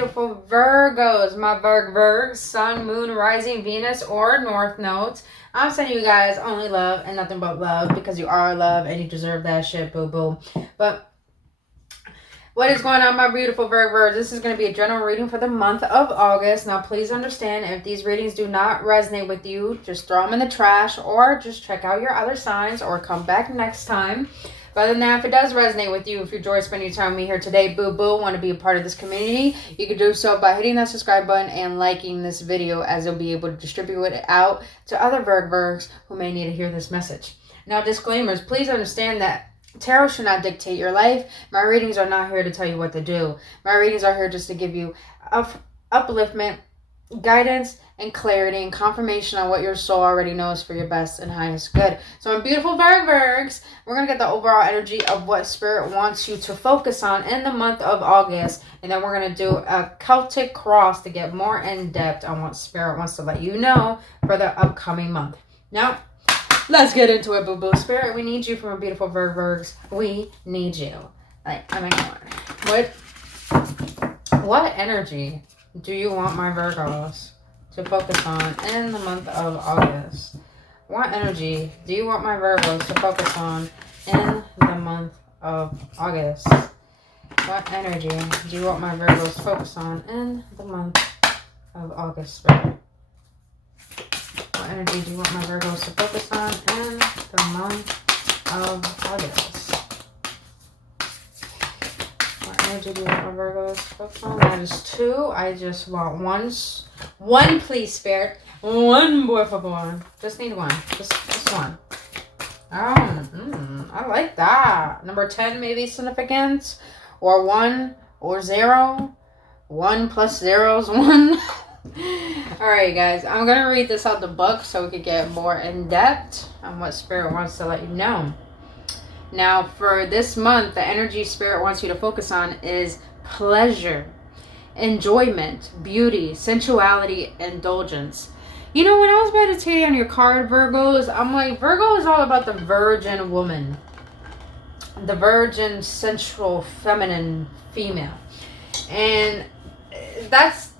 beautiful Virgos, my Virgs, Sun, Moon, Rising, Venus, or North Nodes. I'm sending you guys only love and nothing but love because you are love and you deserve that shit, boo-boo. But what is going on, my beautiful Virgos? This is going to be a general reading for the month of August. Now, please understand, if these readings do not resonate with you, just throw them in the trash or just check out your other signs or come back next time. But other than that, if it does resonate with you, if you enjoy spending your time with me here today, boo-boo, want to be a part of this community, you can do so by hitting that subscribe button and liking this video, as you'll be able to distribute it out to other Virgos who may need to hear this message. Now, disclaimers, please understand that tarot should not dictate your life. My readings are not here to tell you what to do. My readings are here just to give you upliftment, guidance, and clarity and confirmation on what your soul already knows for your best and highest good. So my beautiful Virgs, we're going to get the overall energy of what Spirit wants you to focus on in the month of August. And then we're going to do a Celtic cross to get more in depth on what Spirit wants to let you know for the upcoming month. Now, let's get into it, boo-boo. Spirit, we need you from a beautiful Virgs. We need you. What energy do you want my Virgos to focus on in the month of August? What energy do you want my Virgos to focus on in the month of August? What energy do you want my Virgos to focus on in the month of August, Spirit? What energy do you want my Virgos to focus on in the month of August? What energy do you want my Virgos to focus on? That is 2. I just want one, please, Spirit. One, por favor. Just need one. Just one. I like that. Number 10 may be significant. Or 1 or 0. 1 plus 0 is 1. Alright, guys. I'm going to read this out the book so we could get more in depth on what Spirit wants to let you know. Now, for this month, the energy Spirit wants you to focus on is pleasure, enjoyment, beauty, sensuality, indulgence. You know, when I was meditating on your card, Virgos, I'm like, Virgo is all about the virgin woman. The virgin, sensual, feminine female. And that's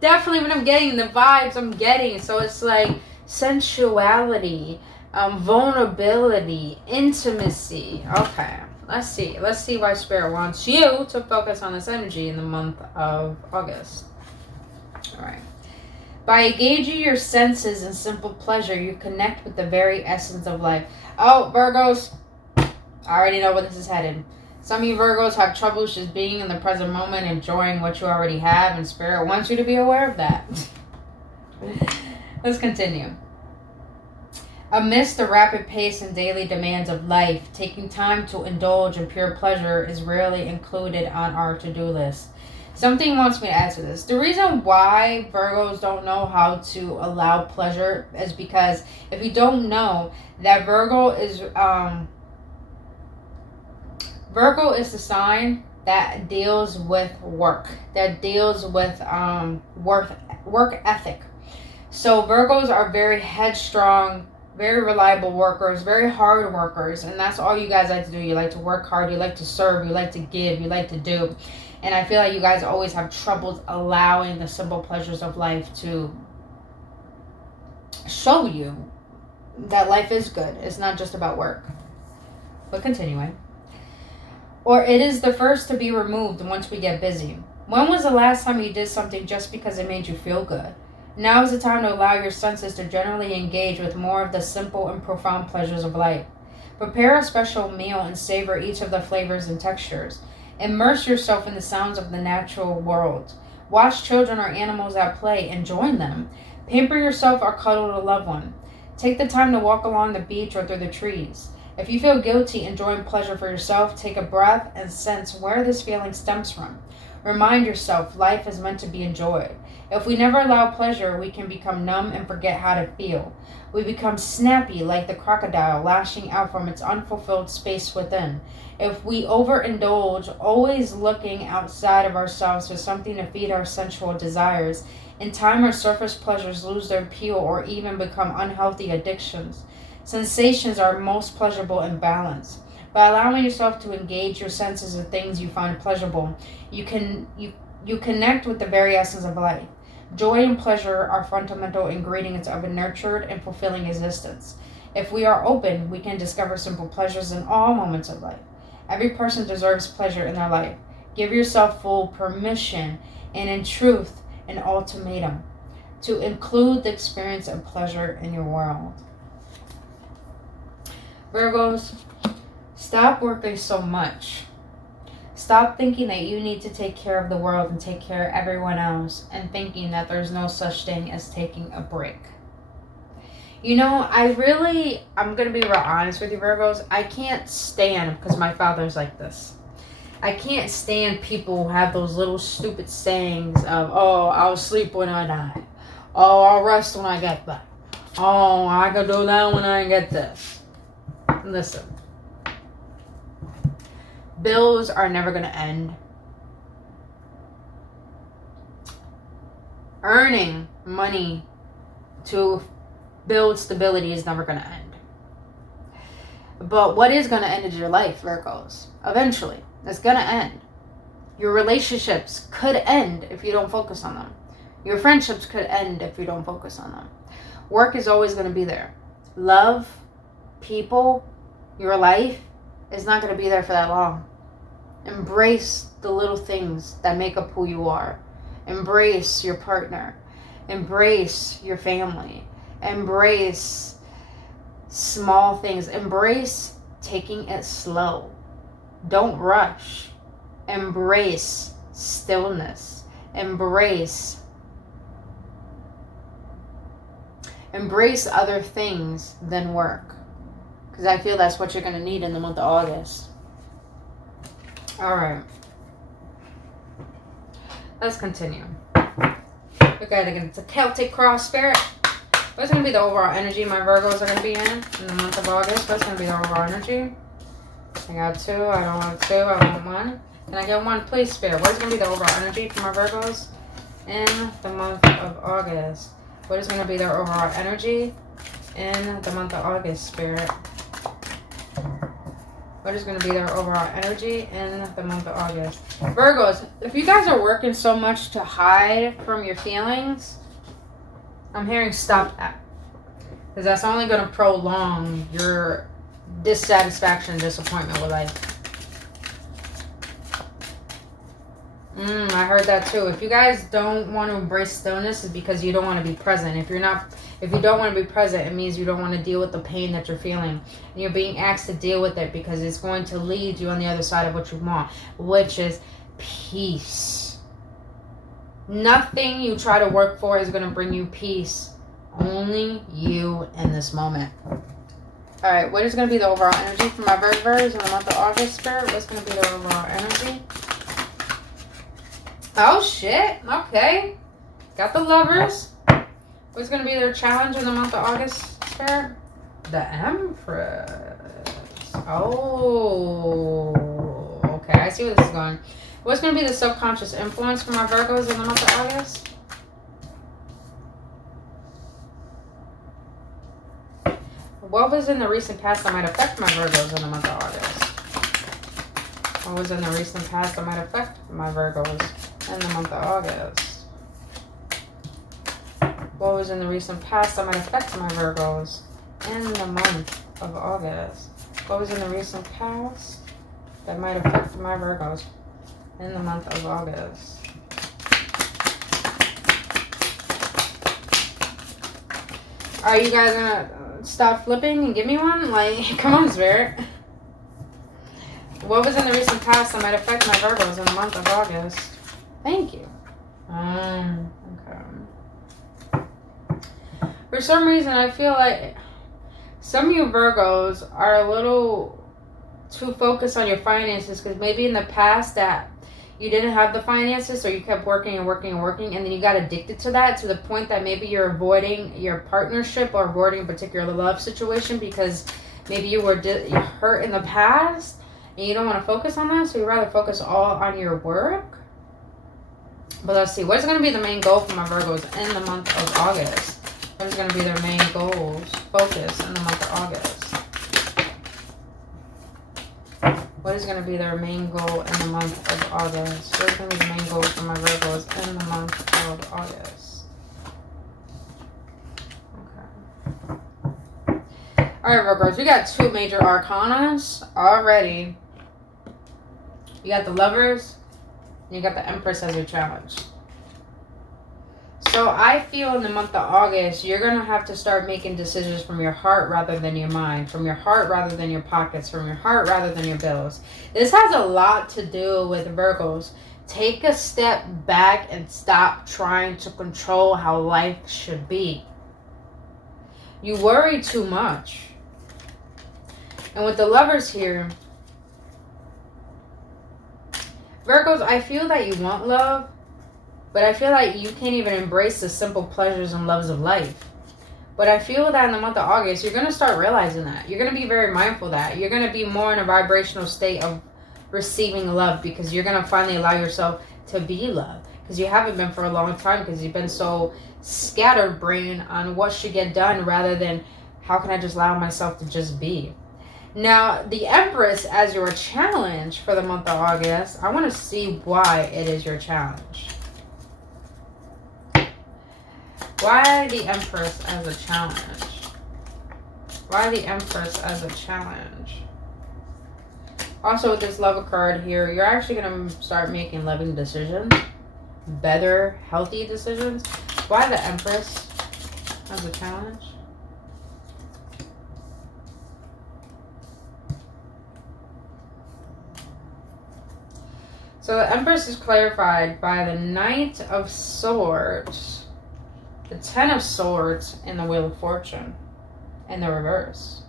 definitely what I'm getting, the vibes I'm getting. So it's like sensuality, vulnerability, intimacy. Okay, let's see why Spirit wants you to focus on this energy in the month of August. All right. By engaging your senses in simple pleasure, you connect with the very essence of life. Oh, Virgos, I already know where this is headed. Some of you Virgos have trouble just being in the present moment, enjoying what you already have, and Spirit wants you to be aware of that. Let's continue. Amidst the rapid pace and daily demands of life, taking time to indulge in pure pleasure is rarely included on our to-do list. Something wants me to add to this. The reason why Virgos don't know how to allow pleasure is because if you don't know that Virgo is the sign that deals with work, that deals with work ethic. So Virgos are very headstrong, very reliable workers, very hard workers, and that's all you guys like to do. You like to work hard, you like to serve, you like to give, you like to do. And I feel like you guys always have troubles allowing the simple pleasures of life to show you that life is good. It's not just about work. But continuing. Or it is the first to be removed once we get busy. When was the last time you did something just because it made you feel good? Now is the time to allow your senses to generally engage with more of the simple and profound pleasures of life. Prepare a special meal and savor each of the flavors and textures. Immerse yourself in the sounds of the natural world. Watch children or animals at play and join them. Pamper yourself or cuddle a loved one. Take the time to walk along the beach or through the trees. If you feel guilty enjoying pleasure for yourself, take a breath and sense where this feeling stems from. Remind yourself life is meant to be enjoyed. If we never allow pleasure, we can become numb and forget how to feel. We become snappy like the crocodile lashing out from its unfulfilled space within. If we overindulge, always looking outside of ourselves for something to feed our sensual desires, in time our surface pleasures lose their appeal or even become unhealthy addictions. Sensations are most pleasurable in balance. By allowing yourself to engage your senses in things you find pleasurable, you You connect with the very essence of life. Joy and pleasure are fundamental ingredients of a nurtured and fulfilling existence. If we are open, we can discover simple pleasures in all moments of life. Every person deserves pleasure in their life. Give yourself full permission and, in truth, an ultimatum to include the experience of pleasure in your world. Virgos, stop working so much. Stop thinking that you need to take care of the world and take care of everyone else, and thinking that there's no such thing as taking a break. You know, I'm going to be real honest with you, Virgos. I can't stand, because my father's like this, I can't stand people who have those little stupid sayings of, oh, I'll sleep when I die. Oh, I'll rest when I get back. Oh, I can do that when I get this. Listen. Bills are never going to end. Earning money to build stability is never going to end. But what is going to end is your life, Virgos. Eventually. It's going to end. Your relationships could end if you don't focus on them. Your friendships could end if you don't focus on them. Work is always going to be there. Love, people, your life is not going to be there for that long. Embrace the little things that make up who you are. Embrace your partner. Embrace your family. Embrace small things. Embrace taking it slow. Don't rush. Embrace stillness. Embrace other things than work. Because I feel that's what you're going to need in the month of August. Alright. Let's continue. We gotta get into Celtic cross spirit. What's going to be the overall energy my Virgos are going to be in the month of August? What's going to be the overall energy? I got 2. I don't want 2. I want 1. Can I get 1, please, Spirit? What is going to be the overall energy for my Virgos in the month of August? What is going to be their overall energy in the month of August, Spirit? What is going to be their overall energy in the month of August? Virgos, if you guys are working so much to hide from your feelings, I'm hearing stop that. Because that's only going to prolong your dissatisfaction and disappointment with life. I heard that too. If you guys don't want to embrace stillness, it's because you don't want to be present. If you don't want to be present, it means you don't want to deal with the pain that you're feeling. And you're being asked to deal with it because it's going to lead you on the other side of what you want, which is peace. Nothing you try to work for is going to bring you peace. Only you in this moment. Alright, what is going to be the overall energy for my Virgos in the month of August, Spirit? What's going to be the overall energy? Oh, shit. Okay. Got the Lovers. What's going to be their challenge in the month of August, Spirit? The Empress. Oh. Okay, I see where this is going. What's going to be the subconscious influence for my Virgos in the month of August? What was in the recent past that might affect my Virgos in the month of August? What was in the recent past that might affect my Virgos in the month of August? What was in the recent past that might affect my Virgos in the month of August? What was in the recent past that might affect my Virgos in the month of August? Are you guys gonna stop flipping and give me one? Like, come on, Spirit. What was in the recent past that might affect my Virgos in the month of August? Thank you. Okay. For some reason, I feel like some of you Virgos are a little too focused on your finances because maybe in the past that you didn't have the finances, so you kept working and working and working, and then you got addicted to that to the point that maybe you're avoiding your partnership or avoiding a particular love situation because maybe you were hurt in the past and you don't want to focus on that, so you rather focus all on your work. But let's see, what's going to be the main goal for my Virgos in the month of August? What is going to be their main goals, focus in the month of August? What is going to be their main goal in the month of August? What's going to be the main goal for my Virgos in the month of August? Okay. Alright, Virgos, we got 2 major arcanas already. You got the Lovers, and you got the Empress as your challenge. So I feel in the month of August, you're going to have to start making decisions from your heart rather than your mind, from your heart rather than your pockets, from your heart rather than your bills. This has a lot to do with Virgos. Take a step back and stop trying to control how life should be. You worry too much. And with the Lovers here, Virgos, I feel that you want love, but I feel like you can't even embrace the simple pleasures and loves of life. But I feel that in the month of August, you're going to start realizing that. You're going to be very mindful of that. You're going to be more in a vibrational state of receiving love, because you're going to finally allow yourself to be loved. Because you haven't been for a long time, because you've been so scatterbrained on what should get done rather than how can I just allow myself to just be. Now, the Empress as your challenge for the month of August, I want to see why it is your challenge. Why the Empress as a challenge? Why the Empress as a challenge? Also, with this Lover card here, you're actually going to start making loving decisions. Better, healthy decisions. Why the Empress as a challenge? So the Empress is clarified by the Knight of Swords, the Ten of Swords, and the Wheel of Fortune in the reverse.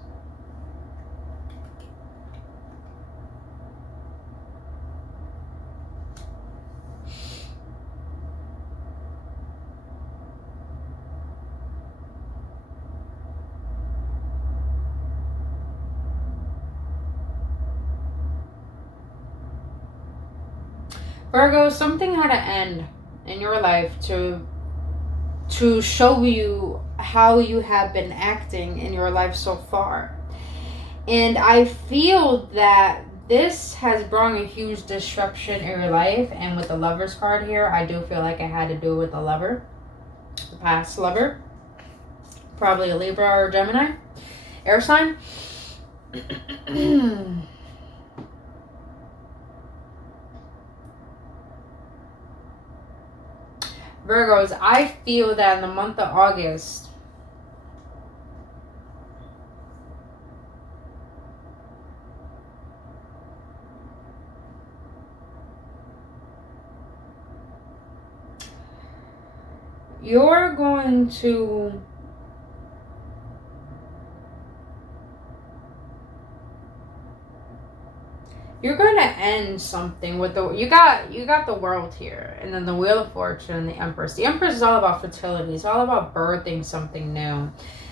Virgo, something had to end in your life to show you how you have been acting in your life so far. And I feel that this has brought a huge disruption in your life. And with the Lovers card here, I do feel like it had to do with the lover, the past lover, probably a Libra or a Gemini, air sign. Virgos, I feel that in the month of August, you're going to end something with the you got the World here, and then the Wheel of Fortune and the Empress. The Empress is all about fertility. It's all about birthing something new.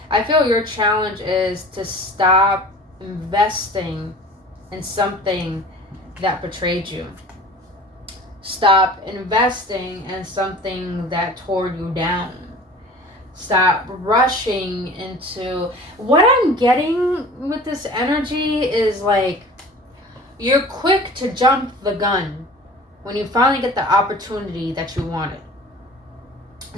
I feel your challenge is to stop investing in something that betrayed you. Stop investing in something that tore you down. Stop rushing into... What I'm getting with this energy is like, you're quick to jump the gun when you finally get the opportunity that you wanted.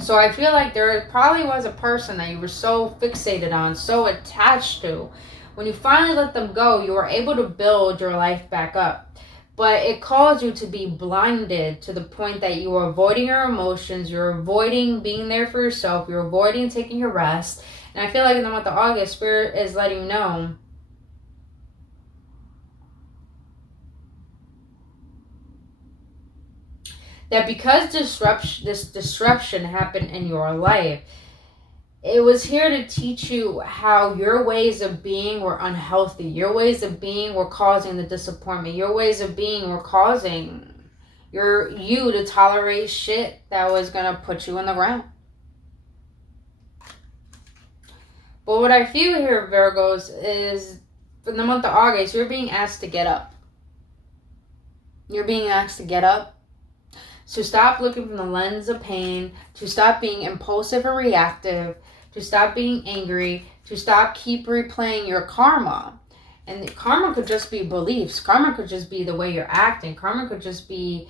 So I feel like there probably was a person that you were so fixated on, so attached to. When you finally let them go, you were able to build your life back up. But it caused you to be blinded to the point that you were avoiding your emotions, you're avoiding being there for yourself, you're avoiding taking your rest. And I feel like in the month of August, Spirit is letting you know that because this disruption happened in your life, it was here to teach you how your ways of being were unhealthy. Your ways of being were causing the disappointment. Your ways of being were causing you to tolerate shit that was going to put you in the ground. But what I feel here, Virgos, is in the month of August, you're being asked to get up. You're being asked to get up. To stop looking from the lens of pain, to stop being impulsive and reactive, to stop being angry, to stop keep replaying your karma. And karma could just be beliefs. Karma could just be the way you're acting. Karma could just be...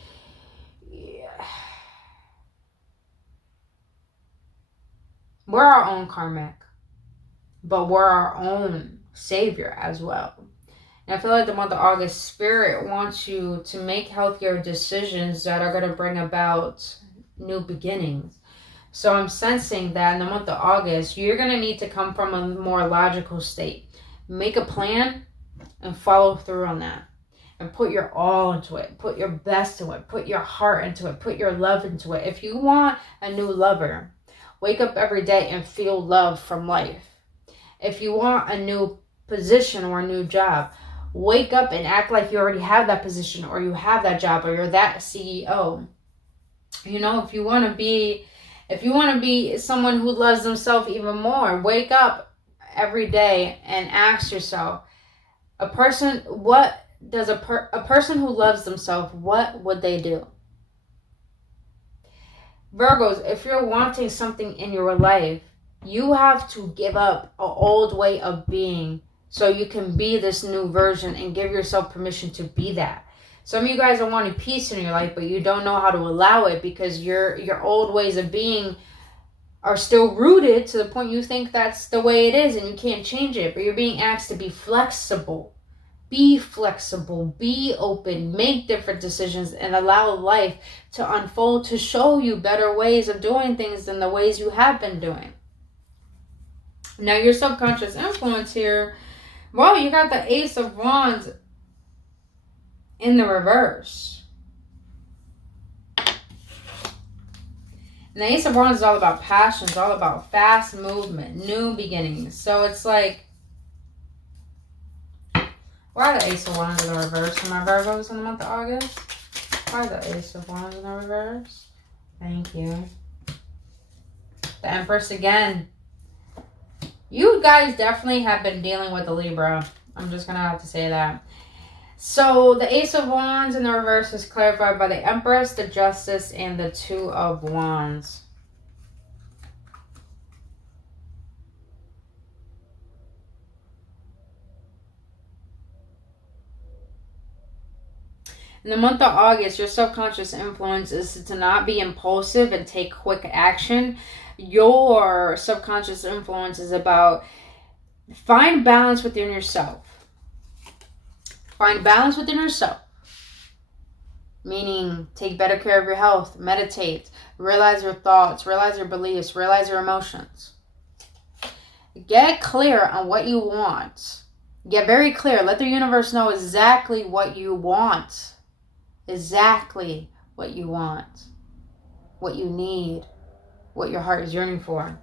We're our own karmic, but we're our own savior as well. And I feel like the month of August, Spirit wants you to make healthier decisions that are going to bring about new beginnings. So I'm sensing that in the month of August, you're going to need to come from a more logical state. Make a plan and follow through on that. And put your all into it. Put your best into it. Put your heart into it. Put your love into it. If you want a new lover, wake up every day and feel love from life. If you want a new position or a new job, wake up and act like you already have that position or you have that job or you're that CEO. You know, if you want to be someone who loves themselves even more, wake up every day and ask yourself, a person who loves themselves, what would they do? Virgos, if you're wanting something in your life, you have to give up an old way of being so you can be this new version and give yourself permission to be that. Some of you guys are wanting peace in your life, but you don't know how to allow it because your old ways of being are still rooted to the point you think that's the way it is and you can't change it. But you're being asked to be flexible. Be flexible, be open, make different decisions, and allow life to unfold to show you better ways of doing things than the ways you have been doing. Now, your subconscious influence here, well, you got the Ace of Wands in the reverse. And the Ace of Wands is all about passion. It's all about fast movement, new beginnings. So it's like, why are the Ace of Wands in the reverse for my Virgos in the month of August? Why the Ace of Wands in the reverse? Thank you. The Empress again. You guys definitely have been dealing with the Libra. I'm just going to have to say that. So the Ace of Wands in the reverse is clarified by the Empress, the Justice, and the Two of Wands. In the month of August, your subconscious influence is to not be impulsive and take quick action. Your subconscious influence is about find balance within yourself. Find balance within yourself. Meaning, take better care of your health, meditate, realize your thoughts, realize your beliefs, realize your emotions. Get clear on what you want. Get very clear. Let the universe know exactly what you want. Exactly what you want. What you need. What your heart is yearning for.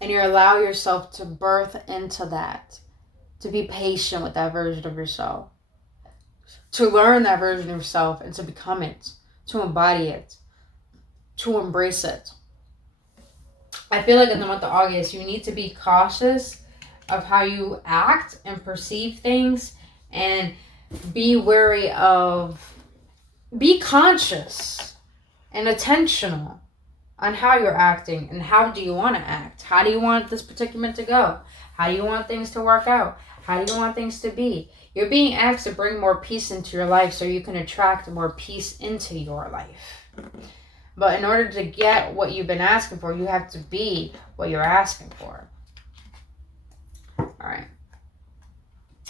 And you allow yourself to birth into that. To be patient with that version of yourself. To learn that version of yourself and to become it. To embody it. To embrace it. I feel like in the month of August, you need to be cautious of how you act and perceive things. And be wary of... Be conscious and attentional on how you're acting and how do you want to act. How do you want this predicament to go? How do you want things to work out? How do you want things to be? You're being asked to bring more peace into your life so you can attract more peace into your life. But in order to get what you've been asking for, you have to be what you're asking for. All right.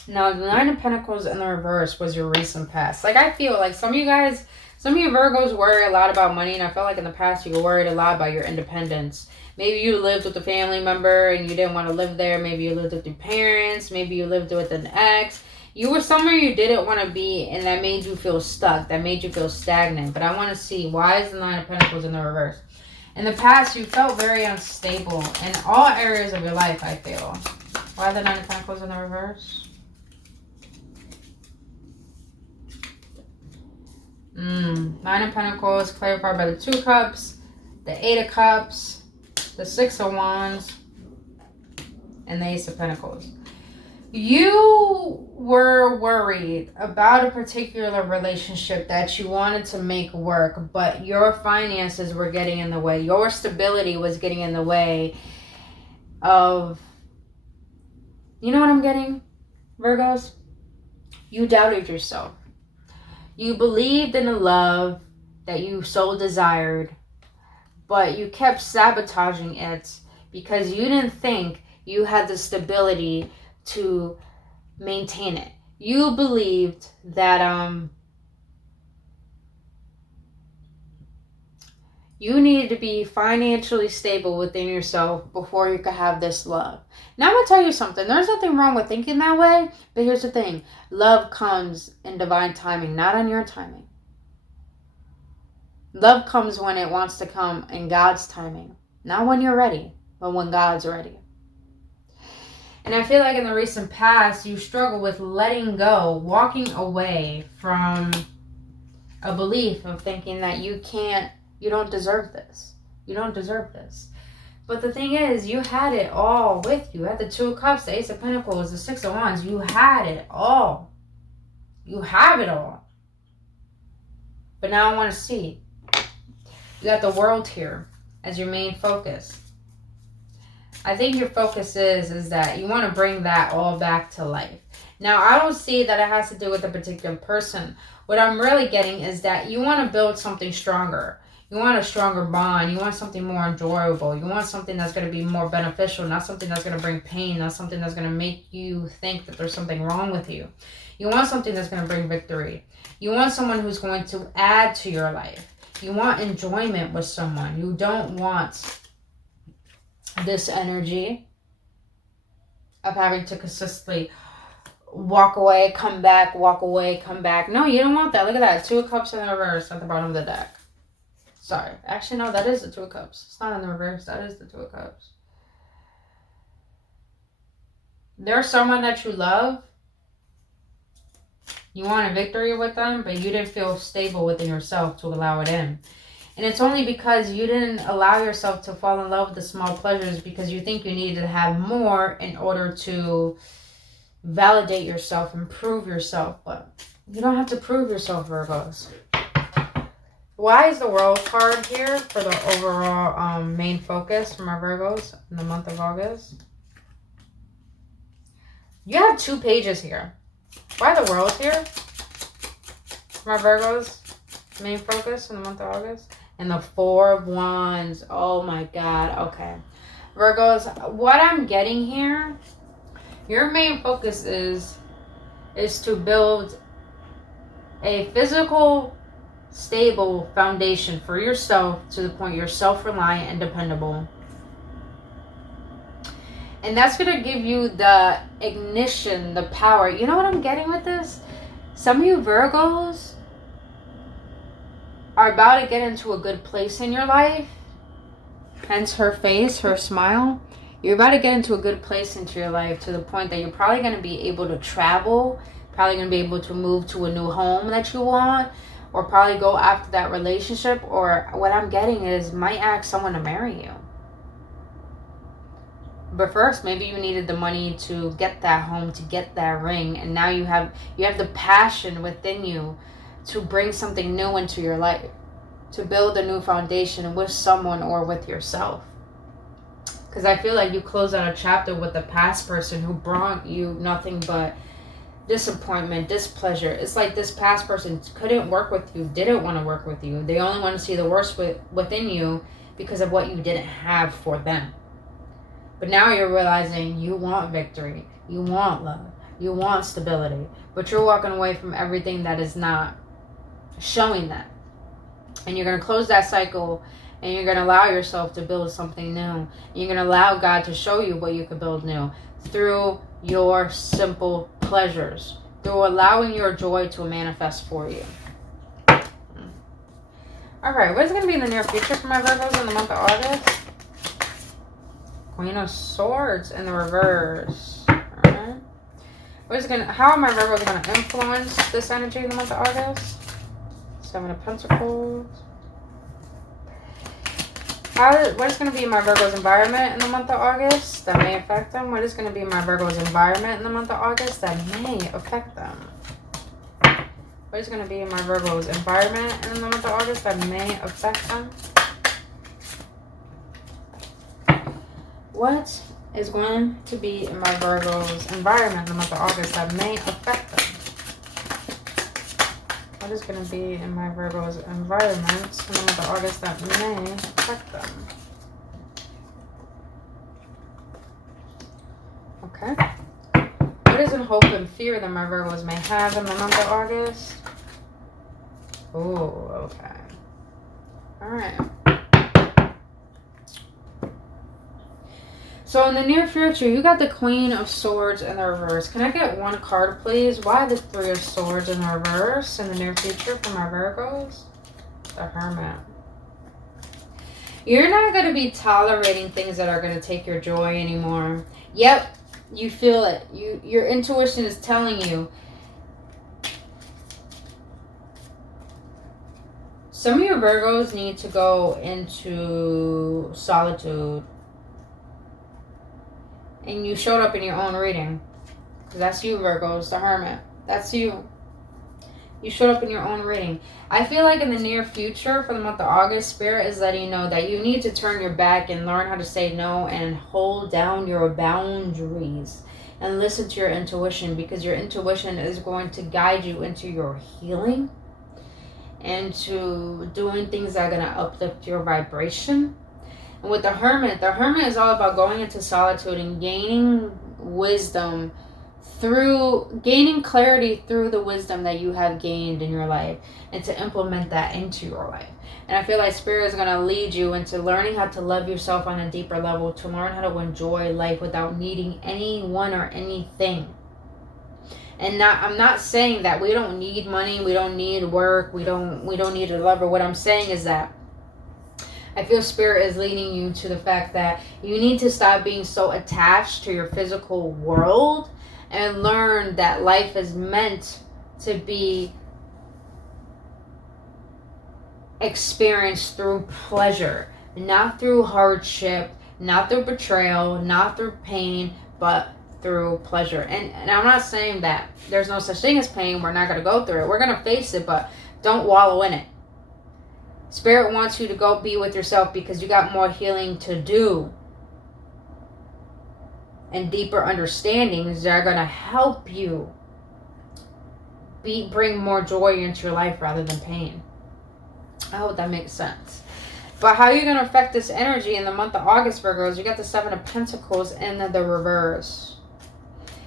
Now, the Nine of Pentacles in the reverse was your recent past. Like, I feel like some of you Virgos worry a lot about money, and I felt like in the past you were worried a lot about your independence. Maybe you lived with a family member and you didn't want to live there. Maybe you lived with your parents. Maybe you lived with an ex. You were somewhere you didn't want to be, and that made you feel stuck. That made you feel stagnant. But I want to see, why is the Nine of Pentacles in the reverse? In the past, you felt very unstable in all areas of your life, I feel. Why the Nine of Pentacles in the reverse? Nine of Pentacles clarified by the Two of Cups, the Eight of Cups, the Six of Wands, and the Ace of Pentacles. You were worried about a particular relationship that you wanted to make work, but your finances were getting in the way. Your stability was getting in the way of You know what I'm getting, Virgos? You doubted yourself. You believed in a love that you so desired, but you kept sabotaging it because you didn't think you had the stability to maintain it. You believed that you needed to be financially stable within yourself before you could have this love. Now I'm going to tell you something. There's nothing wrong with thinking that way, but here's the thing. Love comes in divine timing, not on your timing. Love comes when it wants to come in God's timing. Not when you're ready, but when God's ready. And I feel like in the recent past, you struggle with letting go, walking away from a belief of thinking that you don't deserve this. You don't deserve this. But the thing is, you had it all with you. You had the Two of Cups, the Ace of Pentacles, the Six of Wands. You had it all. You have it all. But now I want to see. You got the World here as your main focus. I think your focus is that you want to bring that all back to life. Now, I don't see that it has to do with a particular person. What I'm really getting is that you want to build something stronger. You want a stronger bond. You want something more enjoyable. You want something that's going to be more beneficial, not something that's going to bring pain, not something that's going to make you think that there's something wrong with you. You want something that's going to bring victory. You want someone who's going to add to your life. You want enjoyment with someone. You don't want this energy of having to consistently walk away, come back, walk away, come back. No, you don't want that. Look at that. Two of Cups in the reverse at the bottom of the deck. Sorry. Actually, no, that is the Two of Cups. It's not in the reverse. That is the Two of Cups. There's someone that you love. You wanted victory with them, but you didn't feel stable within yourself to allow it in. And it's only because you didn't allow yourself to fall in love with the small pleasures because you think you needed to have more in order to validate yourself and prove yourself. But you don't have to prove yourself, Virgos. Why is the World card here for the overall main focus for my Virgos in the month of August? You have 2 pages here. Why the World here for my Virgos main focus in the month of August? And the Four of Wands. Oh my God. Okay. Virgos, what I'm getting here, your main focus is to build a physical, stable foundation for yourself to the point you're self-reliant and dependable. And that's going to give you the ignition, the power. You know what I'm getting with this? Some of you Virgos are about to get into a good place in your life. Hence her face, her smile. You're about to get into a good place into your life to the point that you're probably going to be able to travel. Probably going to be able to move to a new home that you want. Or probably go after that relationship. Or what I'm getting is might ask someone to marry you. But first, maybe you needed the money to get that home, to get that ring. And now you have the passion within you to bring something new into your life. To build a new foundation with someone or with yourself. Because I feel like you closed out a chapter with the past person who brought you nothing but disappointment, displeasure. It's like this past person couldn't work with you, didn't want to work with you. They only want to see the worst within you because of what you didn't have for them. But now you're realizing you want victory, you want love, you want stability, but you're walking away from everything that is not showing that. And you're going to close that cycle and you're going to allow yourself to build something new. And you're going to allow God to show you what you can build new through your simple pleasures, through allowing your joy to manifest for you. All right, what is going to be in the near future for my Virgos in the month of August? Queen of Swords in the reverse. All right. How are my Virgos going to influence this energy in the month of August? 7 of Pentacles. What is going to be my Virgo's environment in the month of August that may affect them? What is going to be my Virgo's environment in the month of August that may affect them? What is going to be my Virgo's environment in the month of August that may affect them? What is going to be in my Virgo's environment in the month of August that may affect them? What is going to be in my Virgo's environment in the month of August that may affect them? Okay. What is in hope and fear that my Virgos may have in the month of August? Oh, okay. All right. So in the near future, you got the Queen of Swords in the reverse. Can I get one card, please? Why the Three of Swords in the reverse in the near future for my Virgos? The Hermit. You're not going to be tolerating things that are going to take your joy anymore. Yep, you feel it. Your intuition is telling you. Some of your Virgos need to go into solitude. And you showed up in your own reading. Because that's you, Virgos, the Hermit. That's you. You showed up in your own reading. I feel like in the near future, for the month of August, Spirit is letting you know that you need to turn your back and learn how to say no and hold down your boundaries. And listen to your intuition, because your intuition is going to guide you into your healing. And to doing things that are going to uplift your vibration. And with the Hermit is all about going into solitude and gaining wisdom gaining clarity through the wisdom that you have gained in your life, and to implement that into your life. And I feel like Spirit is going to lead you into learning how to love yourself on a deeper level, to learn how to enjoy life without needing anyone or anything. And I'm not saying that we don't need money, we don't need work, we don't need a lover. What I'm saying is that I feel Spirit is leading you to the fact that you need to stop being so attached to your physical world and learn that life is meant to be experienced through pleasure, not through hardship, not through betrayal, not through pain, but through pleasure. And I'm not saying that there's no such thing as pain. We're not going to go through it. We're going to face it, but don't wallow in it. Spirit wants you to go be with yourself, because you got more healing to do. And deeper understandings that are going to help you bring more joy into your life rather than pain. I hope that makes sense. But how are you going to affect this energy in the month of August, Virgos? You got the Seven of Pentacles in the reverse.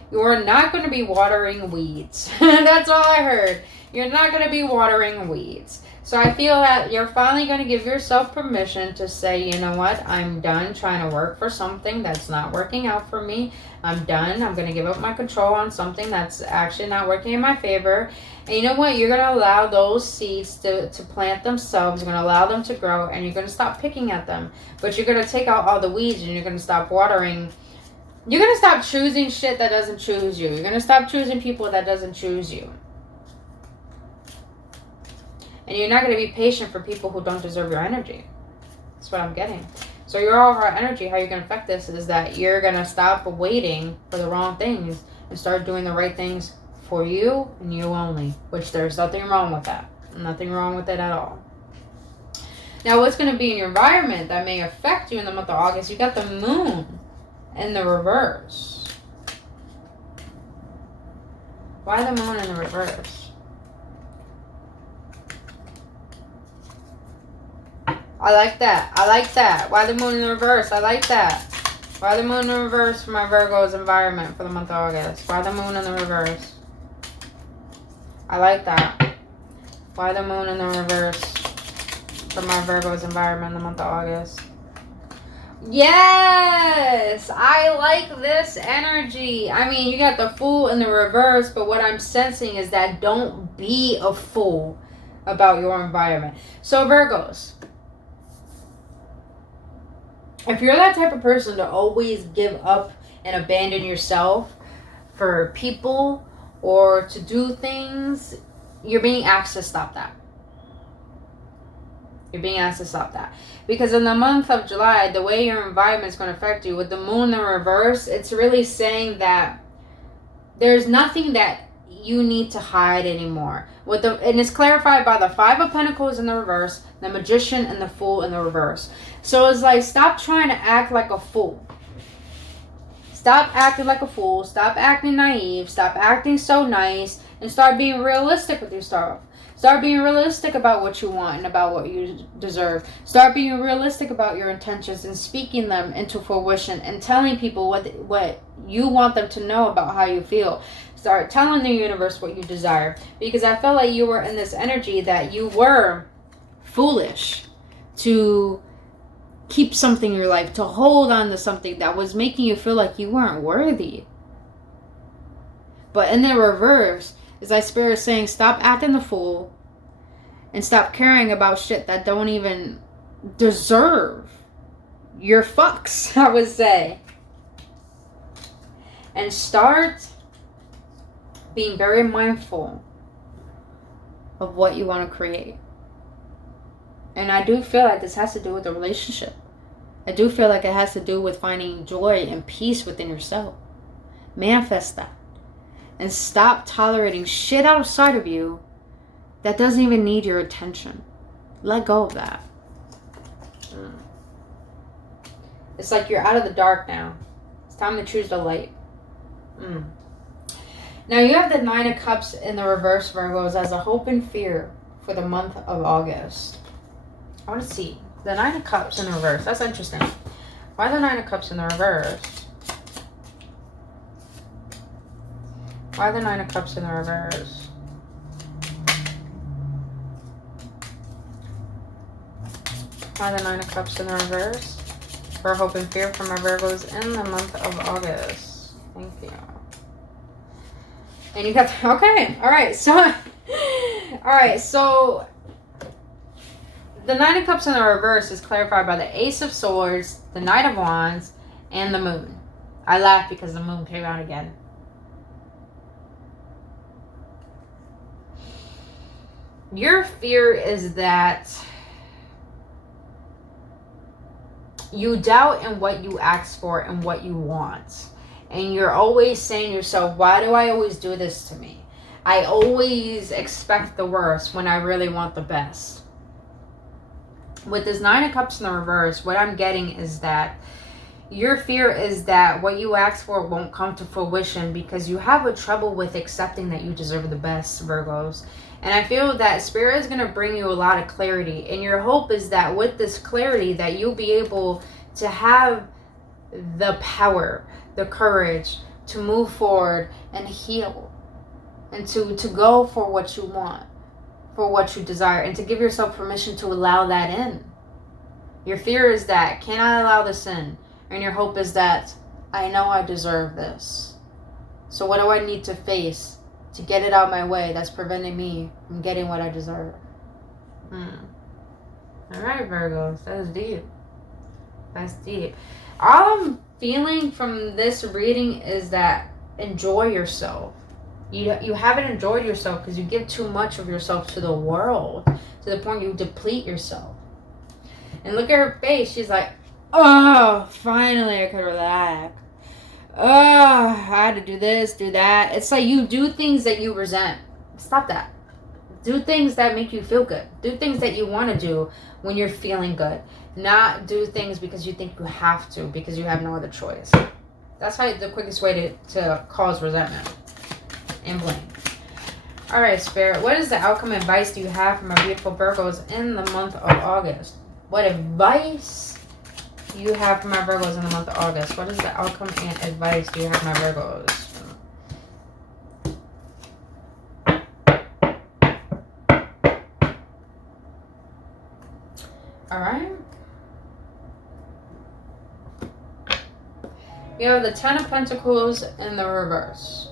You are not going to be watering weeds. That's all I heard. You're not going to be watering weeds. So I feel that you're finally going to give yourself permission to say, you know what, I'm done trying to work for something that's not working out for me. I'm done. I'm going to give up my control on something that's actually not working in my favor. And you know what? You're going to allow those seeds to plant themselves. You're going to allow them to grow, and you're going to stop picking at them. But you're going to take out all the weeds, and you're going to stop watering. You're going to stop choosing shit that doesn't choose you. You're going to stop choosing people that doesn't choose you. And you're not going to be patient for people who don't deserve your energy. That's what I'm getting. So your overall energy, how you're going to affect this is that you're going to stop waiting for the wrong things and start doing the right things for you and you only. Which there's nothing wrong with that. Nothing wrong with it at all. Now what's going to be in your environment that may affect you in the month of August? You got the Moon in the reverse. Why the Moon in the reverse? I like that. I like that. Why the Moon in the reverse? I like that. Why the Moon in the reverse for my Virgo's environment for the month of August? Why the Moon in the reverse? I like that. Why the Moon in the reverse for my Virgo's environment in the month of August? Yes! I like this energy. I mean, you got the Fool in the reverse, but what I'm sensing is that don't be a fool about your environment. So Virgos, if you're that type of person to always give up and abandon yourself for people or to do things, you're being asked to stop that. You're being asked to stop that. Because in the month of July, the way your environment is going to affect you, with the Moon in reverse, it's really saying that there's nothing that you need to hide anymore. And it's clarified by the Five of Pentacles in the reverse, the Magician, and the Fool in the reverse. So it's like, stop trying to act like a fool. Stop acting like a fool. Stop acting naive. Stop acting so nice. And start being realistic with yourself. Start being realistic about what you want and about what you deserve. Start being realistic about your intentions and speaking them into fruition and telling people what you want them to know about how you feel. Start telling the universe what you desire. Because I felt like you were in this energy that you were foolish to keep something in your life, to hold on to something that was making you feel like you weren't worthy. But in the reverse, is like Spirit saying, stop acting the fool and stop caring about shit that don't even deserve your fucks, I would say. And start being very mindful of what you want to create. And I do feel like this has to do with the relationship. I do feel like it has to do with finding joy and peace within yourself. Manifest that. And stop tolerating shit outside of you that doesn't even need your attention. Let go of that. It's like you're out of the dark now. It's time to choose the light. Now you have the Nine of Cups in the reverse, Virgos, as a hope and fear for the month of August. I want to see. The Nine of Cups in the reverse. That's interesting. Why the Nine of Cups in the reverse? Why the Nine of Cups in the reverse? Why the Nine of Cups in the reverse? For hope and fear for my Virgos in the month of August. Thank you. And you got, okay. Alright, so, the Nine of Cups in the reverse is clarified by the Ace of Swords, the Knight of Wands, and the Moon. I laugh because the Moon came out again. Your fear is that you doubt in what you ask for and what you want. And you're always saying to yourself, why do I always do this to me? I always expect the worst when I really want the best. With this Nine of Cups in the reverse, what I'm getting is that your fear is that what you ask for won't come to fruition because you have a trouble with accepting that you deserve the best, Virgos. And I feel that Spirit is going to bring you a lot of clarity. And your hope is that with this clarity that you'll be able to have the power, the courage to move forward and heal. And to go for what you want, for what you desire. And to give yourself permission to allow that in. Your fear is that, can I allow this in? And your hope is that, I know I deserve this. So what do I need to face to get it out of my way that's preventing me from getting what I deserve? Alright, Virgos, that is deep. That's deep. All I'm feeling from this reading is that enjoy yourself. You haven't enjoyed yourself because you give too much of yourself to the world, to the point you deplete yourself. And look at her face. She's like, oh, finally I could relax. Oh, I had to do this, do that. It's like you do things that you resent. Stop that. Do things that make you feel good. Do things that you want to do when you're feeling good. Not do things because you think you have to, because you have no other choice. That's how the quickest way to cause resentment and blame. Alright, Spirit. What is the outcome advice do you have for my beautiful Virgos in the month of August? What advice do you have for my Virgos in the month of August? What is the outcome and advice do you have for my Virgos? Alright. We have the Ten of Pentacles in the reverse.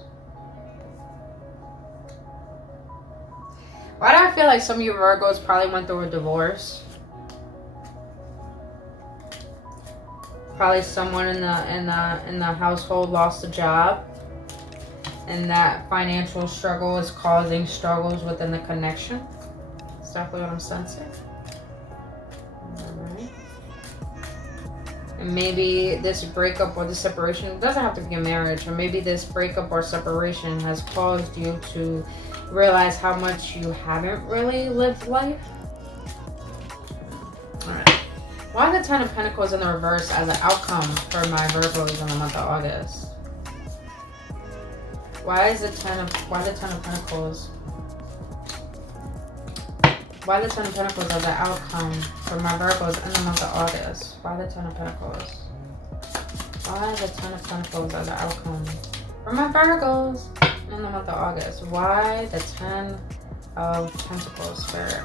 Why do I feel like some of you Virgos probably went through a divorce? Probably someone in the household lost a job, and that financial struggle is causing struggles within the connection. That's definitely what I'm sensing. Alright. And maybe this breakup or this separation, it doesn't have to be a marriage, or maybe this breakup or separation has caused you to realize how much you haven't really lived life. Alright. Why the Ten of Pentacles in the reverse as an outcome for my Virgos in the month of August? Why the Ten of Pentacles? Why the Ten of Pentacles as an outcome for my Virgos in the month of August? Why the Ten of Pentacles? Why the Ten of Pentacles as an outcome for my Virgos in the month of August? Why the Ten of Pentacles, Spirit?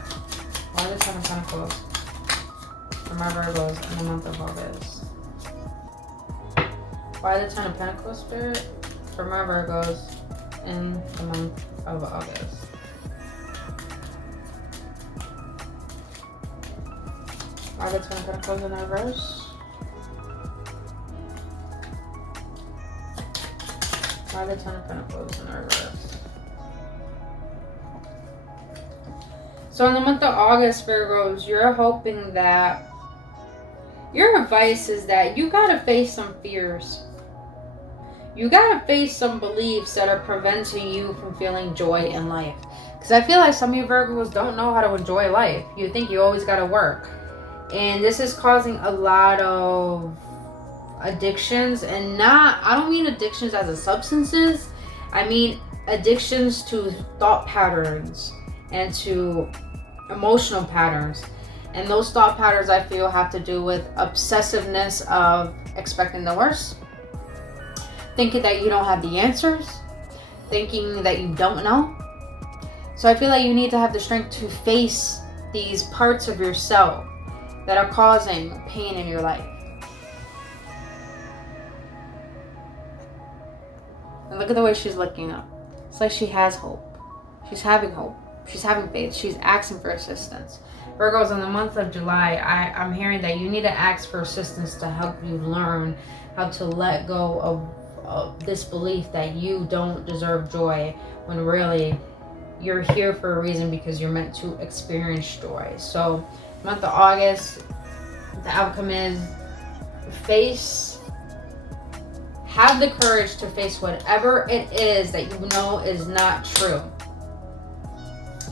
Why the Ten of Pentacles for my Virgos in the month of August? Why the Ten of Pentacles, Spirit, for my Virgos in the month of August? Why the Ten of Pentacles in reverse? Why the Ten of Pentacles in reverse? So in the month of August, Virgos, you're hoping that your advice is that you gotta face some fears. You gotta face some beliefs that are preventing you from feeling joy in life. Because I feel like some of you Virgos don't know how to enjoy life. You think you always gotta work. And this is causing a lot of addictions, and I don't mean addictions as a substances. I mean addictions to thought patterns and to emotional patterns. And those thought patterns, I feel, have to do with obsessiveness of expecting the worst, thinking that you don't have the answers, thinking that you don't know. So I feel like you need to have the strength to face these parts of yourself that are causing pain in your life. And look at the way she's looking up. It's like she has hope. She's having hope. She's having faith. She's asking for assistance. Virgos, in the month of July, I'm hearing that you need to ask for assistance to help you learn how to let go of this belief that you don't deserve joy, when really you're here for a reason, because you're meant to experience joy. So month of August, the outcome is have the courage to face whatever it is that you know is not true.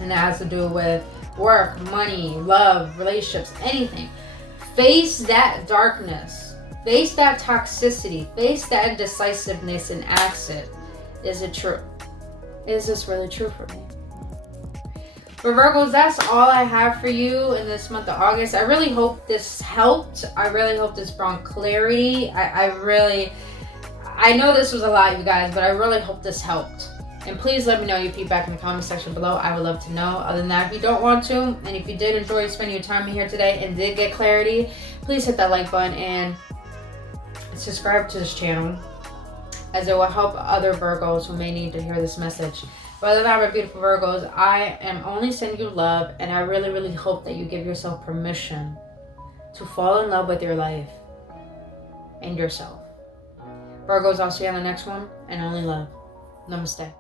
And that has to do with work, money, love, relationships, anything. Face that darkness. Face that toxicity. Face that indecisiveness and ask it. Is it true? Is this really true for me? For Virgos, that's all I have for you in this month of August. I really hope this helped. I really hope this brought clarity. I know this was a lot, you guys, but I really hope this helped. And please let me know your feedback in the comment section below. I would love to know. Other than that, if you don't want to, and if you did enjoy spending your time here today and did get clarity, please hit that like button and subscribe to this channel, as it will help other Virgos who may need to hear this message. But other than that, my beautiful Virgos, I am only sending you love, and I really, really hope that you give yourself permission to fall in love with your life and yourself. Virgos, I'll see you on the next one, and only love. Namaste.